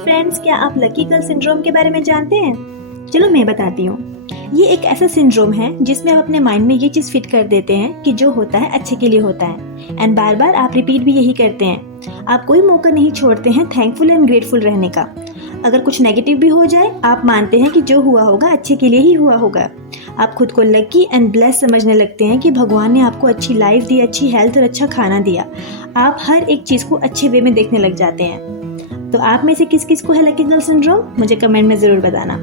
Friends, क्या आप lucky girl syndrome के बारे में जानते हैं? चलो मैं बताती हूँ। ये एक ऐसा सिंड्रोम है जिसमें आप अपने माइंड में ये चीज फिट कर देते हैं कि जो होता है अच्छे के लिए होता है, एंड बार बार आप रिपीट भी यही करते हैं। आप कोई मौका नहीं छोड़ते हैं थैंकफुल एंड ग्रेटफुल रहने का। अगर कुछ नेगेटिव भी हो जाए, आप मानते हैं कि जो हुआ होगा अच्छे के लिए ही हुआ होगा। आप खुद को लकी एंड ब्लेस समझने लगते हैं कि भगवान ने आपको अच्छी लाइफ दी, अच्छी हेल्थ और अच्छा खाना दिया। आप हर एक चीज को अच्छे वे में देखने लग जाते हैं। तो आप में से किस किस को है लकी गर्ल सिंड्रोम? मुझे कमेंट में जरूर बताना।